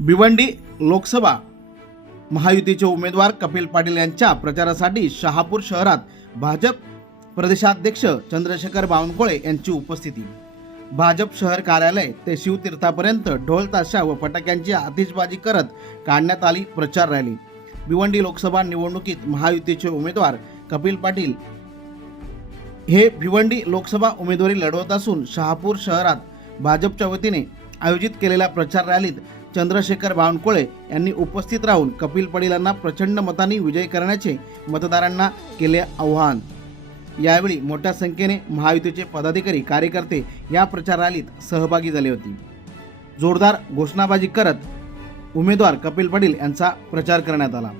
भिवंडी लोकसभा महायुतीचे उमेदवार कपिल पाटील यांच्या प्रचारासाठी शहापूर शहरात भाजप प्रदेशाध्यक्ष चंद्रशेखर बावनकुळे यांची उपस्थिती. भाजप शहर कार्यालय ते शिवतीर्थापर्यंत ढोल ताशा व फटाक्यांची आतिषबाजी करत काढण्यात आली प्रचार रॅली. भिवंडी लोकसभा निवडणुकीत महायुतीचे उमेदवार कपिल पाटील हे भिवंडी लोकसभा उमेदवारी लढवत असून शहापूर शहरात भाजपच्या वतीने आयोजित केलेल्या प्रचार रॅलीत चंद्रशेखर बावनकुळे यांनी उपस्थित राहून कपिल पडिलांना प्रचंड मतांनी विजयी करण्याचे मतदारांना केले आव्हान. यावेळी मोठ्या संख्येने महायुतीचे पदाधिकारी कार्यकर्ते या प्रचार रॅलीत सहभागी झाले होते. जोरदार घोषणाबाजी करत उमेदवार कपिल पाटील यांचा प्रचार करण्यात आला.